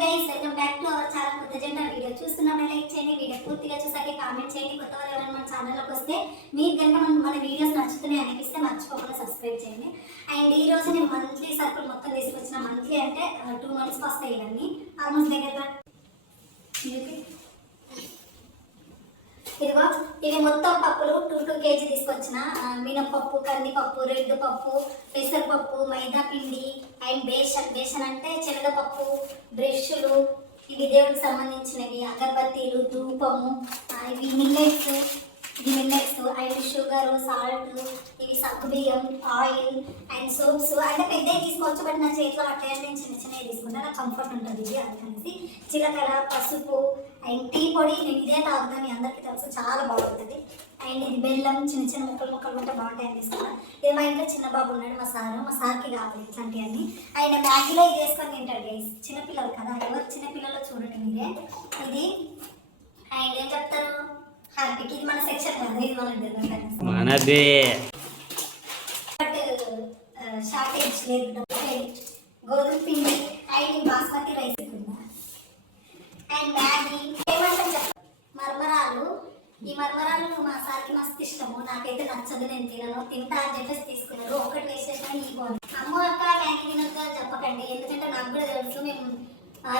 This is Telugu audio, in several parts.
Guys welcome back to our channel కొత్త జెండా వీడియో చూస్తున్నామే? లైక్ చేయండి. వీడియో పూర్తిగా చూసాక కామెంట్ చేయండి. కొత్త వాళ్ళు ఎవరైనా మన ఛానల్లోకి వస్తే మీకు కనుక మన మన వీడియోస్ నచ్చుతున్నాయి అనిపిస్తే మర్చిపోకుండా సబ్స్క్రైబ్ చేయండి. అండ్ ఈ రోజు నేను మంత్లీ సర్కిల్ మొత్తం తీసుకొచ్చిన మంత్లీ అంటే uh, టూ మంత్స్కి వస్తాయి ఇవన్నీ. ఆల్మోస్ట్ దగ్గర ఇవి మొత్తం పప్పులు టూ టూ కేజీ తీసుకొచ్చిన. మినపప్పు కందిపప్పు రెడ్ పప్పు పెసరపప్పు మైదా పిండి అండ్ బేషన్ బేషన్ అంటే శనగపప్పు బ్రష్లు. ఇవి దేవుడికి సంబంధించినవి. అగరబత్తీలు ధూపము. ఇవి మిల్లెట్స్. ఇవి మిల్లెట్స్. And sugar salt. ఇవి సగ్గుబియ్యం ఆయిల్ అండ్ సోప్స్. అంటే పెద్దవి తీసుకోవచ్చు బట్ నా చేతిలో అట్లా చిన్న చిన్నవి తీసుకుంటే. నాకు కంఫర్ట్ ఉంటుంది ఇది కలిసి జీలకర్ర పసుపు అండ్ టీ పొడి నేను ఇదే తాగుతాను మీ అందరికీ తెలుసు చాలా బాగుంటుంది. అండ్ ఇది బెల్లం చిన్న చిన్న ముక్కలు ముక్కలు ఉంటే బాగుంటాయని తీసుకున్నా ఇది మా ఇంట్లో చిన్న బాబు ఉన్నాడు మా సారు మా సార్కి కావాలి ఇట్లాంటివన్నీ ఆయన మ్యాగీలో ఇది వేసుకొని తింటాడు గైస్ చిన్నపిల్లలు కదా ఎవరు చిన్నపిల్లలు చూడండి మీరే. ఇది అండ్ ఏం చెప్తారు? హార్పిక్ ఇది మన సెక్షన్ కదా ఇది మన దగ్గర మనదే. బట్ షార్టేజ్ లేదు. గోధుమ పిండి and basmati rice and Maggi ఏమంటాం చెప్ప మర్మరాలు. ఈ మర్మరాలు మా సార్కి మస్తు ఇష్టము. నాకైతే నచ్చదు నేను తినను. తింటా అని చెప్పేసి తీసుకున్నారు. ఒక్కటి వేసేసిన ఈ బాగుంది అమ్మ అక్క మ్యాగీ తినొద్దు అని చెప్పకండి. ఎందుకంటే నాకు కూడా తెలుసు మేము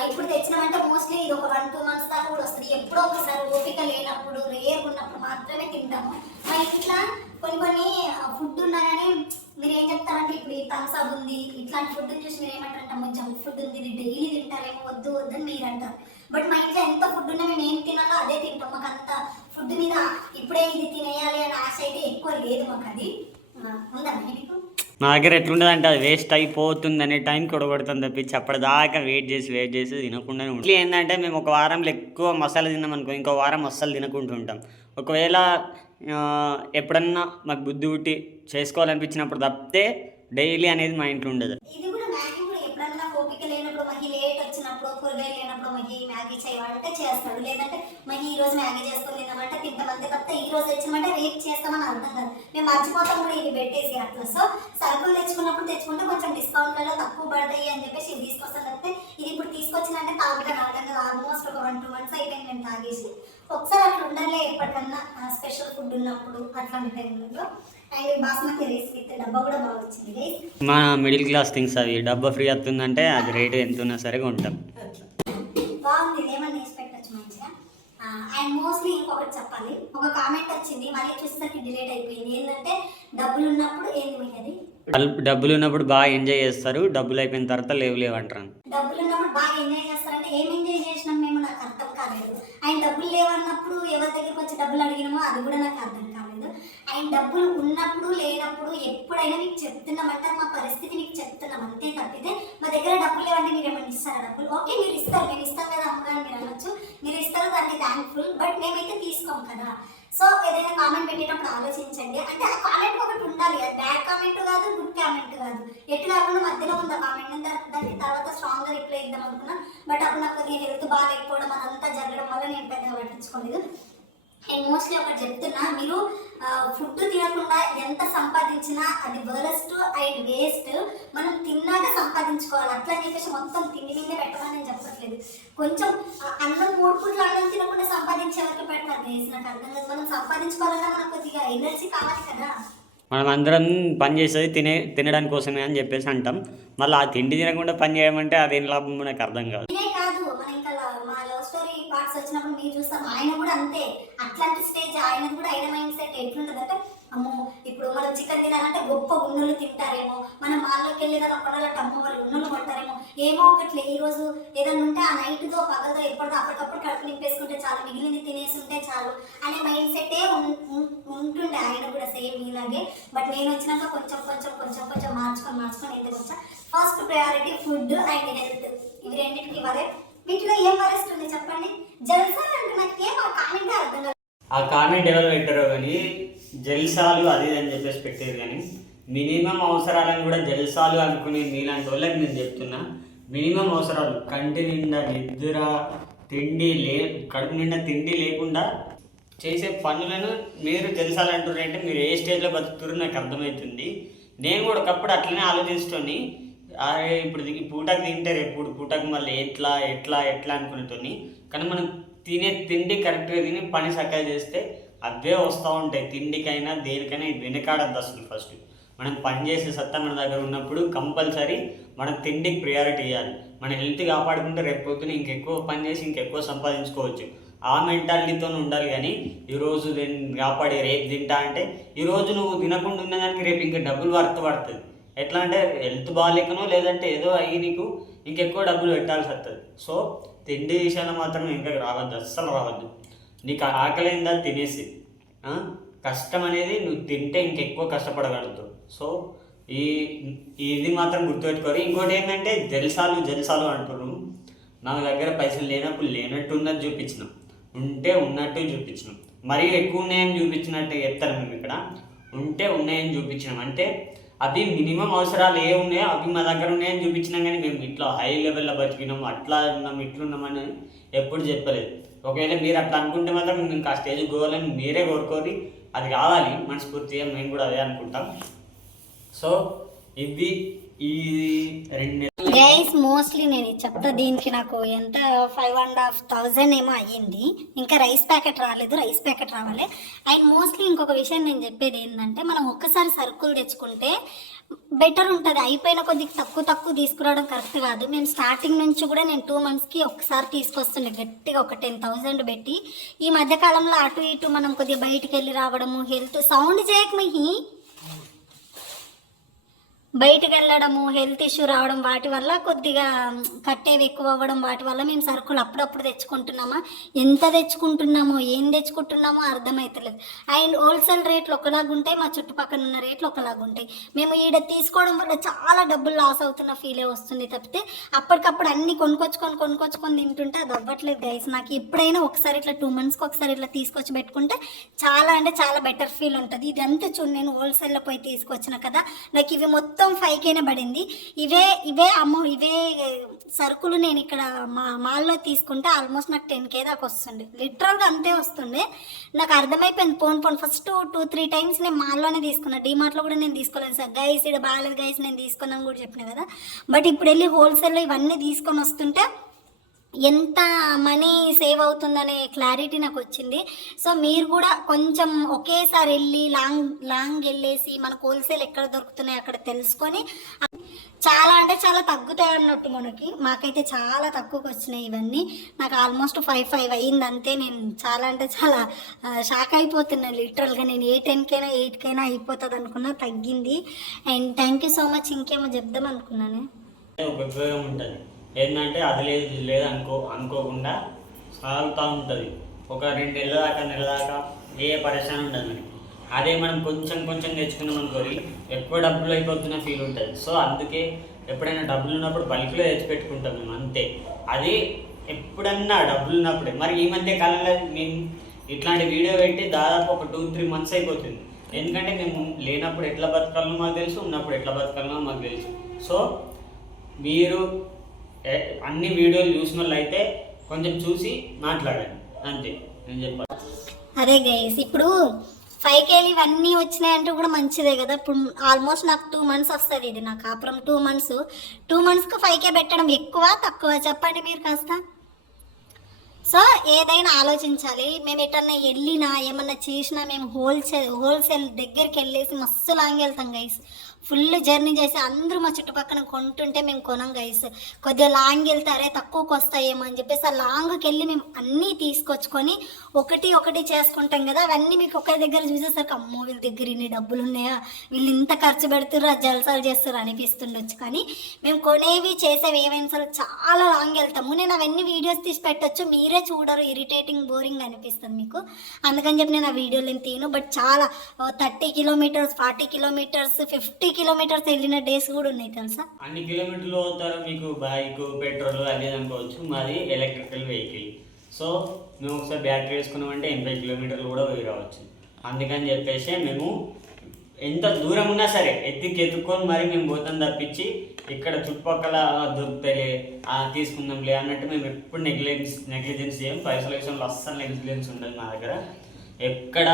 ఇప్పుడు తెచ్చినామంటే మోస్ట్లీ ఇది ఒక వన్ టూ మంత్స్ దాకా కూడా వస్తుంది. ఎప్పుడో ఒకసారి ఓపిక లేనప్పుడు రేర్ ఉన్నప్పుడు మాత్రమే తింటాము. మా ఇంట్లో కొన్ని కొన్ని ఫుడ్ ఉన్నా కానీ మీరు ఏం చెప్తారంటే ఇప్పుడు ఈ థమ్స్అప్ ఉంది ఇట్లాంటి ఫుడ్ చూసి మీరు ఏమంటారంటే జంక్ ఫుడ్ ఉంది ఇది డైలీ తింటారేమో వద్దు వద్దని మీరు అంటారు బట్ మా ఇంట్లో ఎంత ఫుడ్ ఉన్నా మేము ఏం తినాలో అదే తింటాం. మాకు అంత ఫుడ్ మీద ఇప్పుడే ఇది తినేయాలి అనే ఆశ అయితే ఎక్కువ లేదు మాకు అది ఉందా మీకు నా దగ్గర ఎట్లుండదు అంటే అది వేస్ట్ అయిపోతుంది అనే టైంకి కొడగొడుతుంది తప్పించి అప్పటిదాకా వెయిట్ చేసి వెయిట్ చేసి తినకుండానే ఉంటుంది ఏంటంటే మేము ఒక వారంలో ఎక్కువ మసాలా తిన్నాం అనుకో ఇంకో వారం అస్సలు తినకుంటూ ఉంటాం. ఒకవేళ ఎప్పుడన్నా మాకు బుద్ధి పుట్టి చేసుకోవాలనిపించినప్పుడు తప్పితే డైలీ అనేది మా ఇంట్లో ఉండదు. ఇది కూడా మ్యాగీ కూడా ఎప్పుడన్నా నాకు ఓపిక లేనప్పుడు మహి లేట్ వచ్చినప్పుడు కూరగాయలు లేనప్పుడు మహి మ్యాగీ చేయమంటే చేస్తాడు. లేదంటే మహి ఈ రోజు మ్యాగీ చేసుకొని తిన్నామంటే తింటామంటే తప్ప ఈ రోజు తెచ్చినామంటే రేపు చేస్తామని అర్థం కాదు. మేము మర్చిపోతాం కూడా ఇది పెట్టేసి అట్లా. సో సరుకులు తెచ్చుకున్నప్పుడు తెచ్చుకుంటే కొంచెం డిస్కౌంట్లలో తక్కువ పడతాయి అని చెప్పేసి ఇది తీసుకొస్తాను తప్పితే ఇది ఇప్పుడు తీసుకొచ్చిందంటే తాగుతా తాగడం కదా. ఆల్మోస్ట్ ఒక వన్ టూ మంత్స్ అయిపోయింది మేము తాగేసి. ఒకసారి అట్లా ఉండాలి ఎప్పటికన్నా స్పెషల్ ఫుడ్ ఉన్నప్పుడు అట్లాంటి టైంలో. అండ్ బాస్మతి డబ్బా కూడా బాగా వచ్చింది. మా మిడిల్ క్లాస్ థింగ్స్ అవి. డబ్బా ఫ్రీ వస్తుందంటే అది రేటు ఎంత ఉన్నా సరే ఉంటాం బాగుంది ఏమన్నా వేసి పెట్టచ్చు మంచిగా అండ్ మోస్ట్లీ ఇంకొకటి చెప్పాలి. ఒక కామెంట్ వచ్చింది మళ్ళీ చూసేసరికి డిలేట్ అయిపోయింది. ఏంటంటే డబ్బులు ఉన్నప్పుడు ఏంది అది డల్- డబ్బులు ఉన్నప్పుడు బాగా ఎంజాయ్ చేస్తారు డబ్బులు అయిపోయిన తర్వాత లేవు లేవు అంటారు డబ్బులు ఉన్నప్పుడు బాగా ఎంజాయ్ చేస్తారంటే ఏం ఎంజాయ్ చేసినాం మేము? నాకు అర్థం కాలేదు. అండ్ డబ్బులు లేవన్నప్పుడు ఎవరి దగ్గరికి వచ్చి డబ్బులు అడిగినామో అది కూడా నాకు అర్థం కాలేదు అండ్ డబ్బులు ఉన్నప్పుడు లేనప్పుడు ఎప్పుడైనా మీకు చెప్తున్నామంటే మా పరిస్థితి మీకు చెప్తున్నాం. అంతే తప్పితే మా దగ్గర డబ్బులు లేవంటే మీరు ఏమైనా ఇస్తారా డబ్బులు? ఓకే మీరు ఇస్తారు. మీరు ఇస్తాం కదా అమ్మగారు మీరు అనొచ్చు. మీరు ఇస్తారు దానికి థ్యాంక్ఫుల్ బట్ మేమైతే తీసుకోం కదా. సో ఏదైనా కామెంట్ పెట్టేటప్పుడు ఆలోచించండి. అంటే ఆ కామెంట్ ఒకటి ఉండాలి. అది బ్యాడ్ కామెంట్ కాదు గుడ్ కామెంట్ కాదు. ఎటు కాకుండా మధ్యలో ఉంది ఆ కామెంట్ దాని తర్వాత స్ట్రాంగ్గా రిప్లై ఇద్దాం అనుకున్నా. బట్ అప్పుడు నాకు కొద్దిగా హెల్త్ బాగాలేకపోవడం అదంతా జరగడం వల్ల నేను పెద్దగా పట్టించుకోలేదు. అండ్ మోస్ట్లీ ఒకటి చెప్తున్నా మీరు ఫుడ్ తినకుండా ఎంత సంపాదించినా అది వరస్ట్ అండ్ వేస్ట్ మనం తిన్నాక సంపాదించుకోవాలి. అట్లా చెప్పేసి మొత్తం తిండి మీదే పెట్టమని నేను చెప్పట్లేదు. కొంచెం అన్నం మూడు పూట్ల అన్నం తినకుండా సంపాదించే వరకు పెడతారు గైస్ నాకు అర్థం కాదు మనం సంపాదించుకోవాలన్నా మనకు కొద్దిగా ఎనర్జీ కావాలి కదా. మనం అందరం పని చేసేది తినే తినడానికి కోసమే అని చెప్పేసి అంటాం. మళ్ళీ ఆ తిండి తినకుండా పని చేయమంటే అదేం లాభం నాకు అర్థం కాదు. కాదు. మన వచ్చినప్పుడు మీరు చూస్తాం. ఆయన కూడా అంతే. అట్లాంటి స్టేజ్ ఆయన కూడా ఆయన మైండ్ సెట్ ఎట్లుంటుందంటే అమ్మో ఇప్పుడు మనం చికెన్ తినాలంటే గొప్ప ఉన్నులు తింటారేమో. మనం మాల్లోకి వెళ్ళి కదా పడాలంటే అమ్మ వాళ్ళు ఉన్నులు కొంటారేమో. ఏమో ఒకట్లే ఈ రోజు ఏదైనా ఉంటే ఆ నైట్తో పగలతో ఎప్పటిదో అప్పటికప్పుడు కడుపు నింపేసుకుంటే చాలు మిగిలింది తినేసి ఉంటే చాలు అనే మైండ్ సెట్టే ఉంటుండే ఆయన కూడా సేమ్ ఇలాగే. బట్ నేను వచ్చినాక కొంచెం కొంచెం కొంచెం కొంచెం మార్చుకొని మార్చుకొని ఎందుకు వచ్చా? First priority food and health ఇవి రెండింటికి ఇవ్వాలి. వీటిలో ఏం వరెస్ట్ ఉంది చెప్పండి? జల్సాలు అంటే నాకు ఏం ఆ కామెంట్ అర్థం కాదు. ఆ కామెంట్ ఎవరు పెట్టారో కానీ జల్సాలు అది అని చెప్పేసి పెట్టారు కానీ మినిమం అవసరాలను కూడా జల్సాలు అనుకునే మీలాంటి వాళ్ళకి నేను చెప్తున్నా మినిమం అవసరాలు కంటి నిండా నిద్ర తిండి లే కడుపు నిండా తిండి లేకుండా చేసే పనులను మీరు జల్సాలు మీరు ఏ స్టేజ్లో బతుకుతున్నారు నాకు అర్థమవుతుంది. నేను కూడా ఒకప్పుడు అట్లనే ఆలోచిస్తూనే అరే ఇప్పుడు దిగి పూటకు తింటారు ఇప్పుడు పూటకు మళ్ళీ ఎట్లా ఎట్లా ఎట్లా అనుకునేటోని కానీ మనం తినే తిండి కరెక్ట్గా తిని పని చక్కగా చేస్తే అవే వస్తూ ఉంటాయి. తిండికైనా దేనికైనా వెనకాడద్దు అసలు ఫస్ట్. మనం పని చేసే సత్తా మన దగ్గర ఉన్నప్పుడు కంపల్సరీ మనం తిండికి ప్రియారిటీ ఇవ్వాలి. మన హెల్త్ కాపాడుకుంటే రేపు పొద్దున ఇంకెక్కువ పని చేసి ఇంకెక్కువ సంపాదించుకోవచ్చు. ఆ మెంటాలిటీతో ఉండాలి కానీ ఈరోజు నేను కాపాడి రేపు తింటా అంటే ఈరోజు నువ్వు తినకుండా ఉన్నదానికి రేపు ఇంకా డబ్బులు వర్త పడుతుంది. ఎట్లా అంటే హెల్త్ బాగాలేకనో లేదంటే ఏదో అయ్యి నీకు ఇంకెక్కువ డబ్బులు పెట్టాల్సి వస్తుంది సో తిండి విషయాలు మాత్రం ఇంకా రావద్దు అస్సలు రావద్దు. నీకు ఆకలిందా తినేసి కష్టం అనేది నువ్వు తింటే ఇంకెక్కువ కష్టపడగలుగుతావు. సో ఈ ఇది మాత్రం గుర్తుపెట్టుకోరు. ఇంకోటి ఏంటంటే జల్సాలు జల్సాలు అంటున్నాం నా దగ్గర పైసలు లేనప్పుడు లేనట్టు ఉన్నది చూపించినాం. ఉంటే ఉన్నట్టు చూపించినాం. మరీ ఎక్కువ ఉన్నాయని చూపించినట్టు చెప్తాను మేము ఇక్కడ. ఉంటే ఉన్నాయని చూపించినాం. అంటే అవి మినిమం అవసరాలు ఏ ఉన్నాయో అవి మా దగ్గర ఉన్నాయని చూపించినా కానీ మేము ఇట్లా హై లెవెల్లో బతికినాం అట్లా ఉన్నాం ఇట్లున్నామని ఎప్పుడు చెప్పలేదు. ఒకవేళ మీరు అట్లా అనుకుంటే మాత్రం మేము ఇంకా ఆ స్టేజ్ పోవాలని మీరే కోరుకోరి అది కావాలి మనస్ఫూర్తిగా మేము కూడా అదే అనుకుంటాం. సో ఇవి ఈ రెండు ప్రైస్ మోస్ట్లీ నేను చెప్తా దీనికి నాకు ఎంత ఫైవ్ అండ్ హాఫ్ థౌజండ్ ఏమో అయ్యింది. ఇంకా రైస్ ప్యాకెట్ రాలేదు రైస్ ప్యాకెట్ రావాలి. అండ్ మోస్ట్లీ ఇంకొక విషయం నేను చెప్పేది ఏంటంటే మనం ఒక్కసారి సరుకులు తెచ్చుకుంటే బెటర్ ఉంటుంది. అయిపోయిన కొద్దిగా తక్కువ తక్కువ తీసుకురావడం కరెక్ట్ కాదు. మేము స్టార్టింగ్ నుంచి కూడా నేను టూ మంత్స్కి ఒకసారి తీసుకొస్తుండే గట్టిగా ఒక టెన్ థౌజండ్ పెట్టి. ఈ మధ్యకాలంలో అటు ఇటు మనం కొద్దిగా బయటికి వెళ్ళి రావడము హెల్త్ సౌండ్ చేయక మిహి బయటకు వెళ్ళడము హెల్త్ ఇష్యూ రావడం వాటి వల్ల కొద్దిగా కట్టేవి ఎక్కువ అవ్వడం వాటి వల్ల మేము సరుకులు అప్పుడప్పుడు తెచ్చుకుంటున్నామా? ఎంత తెచ్చుకుంటున్నామో ఏం తెచ్చుకుంటున్నామో అర్థమవుతలేదు అండ్ హోల్సేల్ రేట్లు ఒకలాగా ఉంటాయి మా చుట్టుపక్కల ఉన్న రేట్లు ఒకలాగా ఉంటాయి. మేము ఈడ తీసుకోవడం వల్ల చాలా డబ్బులు లాస్ అవుతున్న ఫీలే వస్తుంది తప్పితే అప్పటికప్పుడు అన్ని కొనుక్కొచ్చుకొని కొనుక్కొచ్చుకొని తింటుంటే అది అవ్వట్లేదు గైస్ నాకు ఎప్పుడైనా ఒకసారి ఇట్లా టూ మంత్స్కి ఒకసారి ఇట్లా తీసుకొచ్చి పెట్టుకుంటే చాలా అంటే చాలా బెటర్ ఫీల్ ఉంటుంది. ఇదంతా చూడు నేను హోల్సేల్లో పోయి తీసుకొచ్చిన కదా. నాకు ఇవి మొత్తం ఫైవ్ కేనే పడింది. ఇవే ఇవే అమ్మో ఇవే సరుకులు నేను ఇక్కడ మా మాల్లో తీసుకుంటే ఆల్మోస్ట్ నాకు టెన్ కే దాకా వస్తుంది లిటరల్గా అంతే వస్తుంది నాకు అర్థమైపోయింది పోను పోను. ఫస్ట్ టూ త్రీ టైమ్స్ నేను మాల్లోనే తీసుకున్నా. డిమార్ట్లో కూడా నేను తీసుకోలేదు సార్. గైస్ ఇక్కడ బాగాలేదు. గైస్ నేను తీసుకున్నాను కూడా చెప్పిన కదా. బట్ ఇప్పుడు వెళ్ళి హోల్సేల్లో ఇవన్నీ తీసుకొని వస్తుంటే ఎంత మనీ సేవ్ అవుతుందనే క్లారిటీ నాకు వచ్చింది సో మీరు కూడా కొంచెం ఒకేసారి వెళ్ళి లాంగ్ లాంగ్ వెళ్ళేసి మనకు హోల్సేల్ ఎక్కడ దొరుకుతున్నాయి అక్కడ తెలుసుకొని చాలా అంటే చాలా తగ్గుతాయి అన్నట్టు మనకి. మాకైతే చాలా తక్కువకి వచ్చినాయి ఇవన్నీ. నాకు ఆల్మోస్ట్ ఫైవ్ ఫైవ్ అయ్యింది అంతే. నేను చాలా అంటే చాలా షాక్ అయిపోతున్నాను లిటరల్గా. నేను ఏ టెన్కైనా ఎయిట్కైనా అయిపోతుంది అనుకున్నా తగ్గింది. And thank you so much. ఇంకేమో చెప్దాం అనుకున్నాను ఉపయోగం ఉంటుంది. ఏంటంటే అది లేదు ఇది లేదు అనుకో అనుకోకుండా సాగుతూ ఉంటుంది. ఒక రెండు నెలల దాకా నెల దాకా ఏ పరిశ్రమ ఉండదు మనకి. అదే మనం కొంచెం కొంచెం తెచ్చుకున్నాం అనుకోని ఎక్కువ డబ్బులు అయిపోతున్న ఫీల్ ఉంటుంది. సో అందుకే ఎప్పుడైనా డబ్బులు ఉన్నప్పుడు బల్క్లో తెచ్చిపెట్టుకుంటాం మేము అంతే. అది ఎప్పుడన్నా డబ్బులు ఉన్నప్పుడే. మరి ఈ మధ్య కాలంలో మేము ఇట్లాంటి వీడియో పెట్టి దాదాపు ఒక టూ త్రీ మంత్స్ అయిపోతుంది. ఎందుకంటే మేము లేనప్పుడు ఎట్లా బతకాలనో మాకు తెలుసు ఉన్నప్పుడు ఎట్లా బతకాలనో మాకు తెలుసు. సో మీరు అన్ని వీడియోలు చూసిన అయితే కొంచెం చూసి మాట్లాడండి. అంతే నేను చెప్పాలి అదే గైస్ ఇప్పుడు ఫైవ్ కేలు ఇవన్నీ వచ్చినాయంటే కూడా మంచిదే కదా. ఇప్పుడు ఆల్మోస్ట్ నాకు టూ మంత్స్ వస్తుంది ఇది నాకు కాపురం టూ మంత్స్ టూ మంత్స్కి ఫైవ్ కే పెట్టడం ఎక్కువ తక్కువ? చెప్పండి మీరు కాస్త. సో ఏదైనా ఆలోచించాలి. మేము ఎటన్నా వెళ్ళినా ఏమన్నా చేసినా మేము హోల్సేల్ హోల్సేల్ దగ్గరికి వెళ్ళేసి మస్తు లాంగ్ వెళ్తాం గైస్ ఫుల్ జర్నీ చేసి అందరూ మా చుట్టుపక్కల కొంటుంటే మేము కొనం గైస్ కొద్దిగా లాంగ్ వెళ్తారే తక్కువకి వస్తాయేమో అని చెప్పేసి ఆ లాంగ్కి వెళ్ళి మేము అన్నీ తీసుకొచ్చుకొని ఒకటి ఒకటి చేసుకుంటాం కదా అవన్నీ మీకు ఒక దగ్గర చూసేసరికి అమ్మో వీళ్ళ దగ్గర ఇన్ని డబ్బులు ఉన్నాయా? వీళ్ళు ఇంత ఖర్చు పెడుతుర్రు జలసాలు చేస్తారు అనిపిస్తుండొచ్చు. కానీ మేము కొనేవి చేసేవి ఏమైనా సరే చాలా లాంగ్ వెళ్తాము. నేను అవన్నీ వీడియోస్ తీసి పెట్టచ్చు. మీరే చూడరు ఇరిటేటింగ్ బోరింగ్ అనిపిస్తుంది మీకు. అందుకని చెప్పి నేను ఆ వీడియోలు నేను తీను బట్ చాలా thirty kilometres forty kilometres fifty kilometres వెళ్ళిన డేస్ కూడా ఉన్నాయి తెలుసా? అన్ని కిలోమీటర్లు అవుతారు మీకు బైక్ పెట్రోల్ అదే అనుకోవచ్చు మాది ఎలక్ట్రికల్ వెహికల్ సో మేము ఒకసారి బ్యాటరీ వేసుకున్నామంటే ఎనభై కిలోమీటర్లు కూడా పోయి రావచ్చు. అందుకని చెప్పేసి మేము ఎంత దూరం ఉన్నా సరే ఎత్తికి ఎత్తుకొని మరి మేము పోతాం తప్పించి ఇక్కడ చుట్టుపక్కల "ఆ, దొరుకుతాయిలే తీసుకుందాంలే అన్నట్టు మేము ఎప్పుడు నెగ్లెన్స్ నెగ్లిజెన్స్ చేయం పైసల విషయంలో అస్సలు నెగ్లిజెన్స్ ఉండదు మా దగ్గర. ఎక్కడ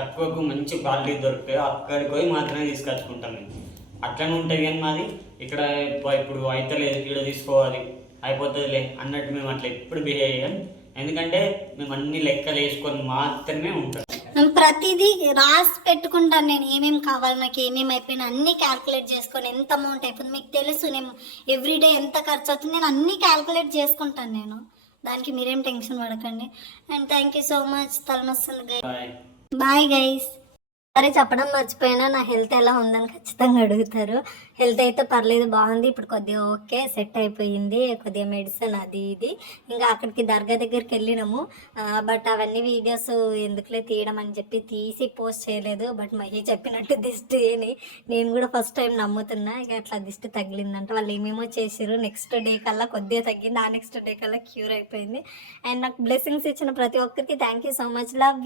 తక్కువకు మంచి క్వాలిటీ దొరుకుతాయో అక్కడికి పోయి మాత్రమే తీసుకొచ్చుకుంటాం మేము. అట్లనే ఉంటుంది కానీ మాది. ఇక్కడ ఇప్ప- ఇప్పుడు అయితలేదు ఇక్కడ తీసుకోవాలి అయిపోతుందిలే అన్నట్టు మేము అట్లా ఎప్పుడు బిహేవ్ చేయం ఎందుకంటే మేము అన్ని లెక్కలు వేసుకొని మాత్రమే ఉంటాం. ప్రతిదీ రాసి పెట్టుకుంటాను నేను. ఏమేమి కావాలి నాకు ఏమేమి అయిపోయినా అన్ని క్యాల్కులేట్ చేసుకొని ఎంత అమౌంట్ అయిపోతుంది మీకు తెలుసు. నేను ఎవ్రీడే ఎంత ఖర్చు అవుతుంది నేను అన్ని క్యాల్కులేట్ చేసుకుంటాను నేను. దానికి మీరేం టెన్షన్ పడకండి. And thank you so much తలనొస్తుంది bye guys సరే చెప్పడం మర్చిపోయినా నా హెల్త్ ఎలా ఉందని ఖచ్చితంగా అడుగుతారు. హెల్త్ అయితే పర్లేదు బాగుంది. ఇప్పుడు కొద్దిగా ఓకే సెట్ అయిపోయింది. కొద్దిగా మెడిసిన్ అది ఇది. ఇంకా అక్కడికి దర్గా దగ్గరికి వెళ్ళినాము. బట్ అవన్నీ వీడియోస్ ఎందుకులే తీయడం అని చెప్పి తీసి పోస్ట్ చేయలేదు. బట్ మహి చెప్పినట్టు దిష్టి అని నేను కూడా ఫస్ట్ టైం నమ్ముతున్నా. ఇక అట్లా దిష్టి తగిలిందంట వాళ్ళు ఏమేమో చేసారు నెక్స్ట్ డే కల్లా కొద్దిగా తగ్గింది. ఆ నెక్స్ట్ డే కల్లా క్యూర్ అయిపోయింది. అండ్ నాకు బ్లెస్సింగ్స్ ఇచ్చిన ప్రతి ఒక్కరికి thank you so much. Love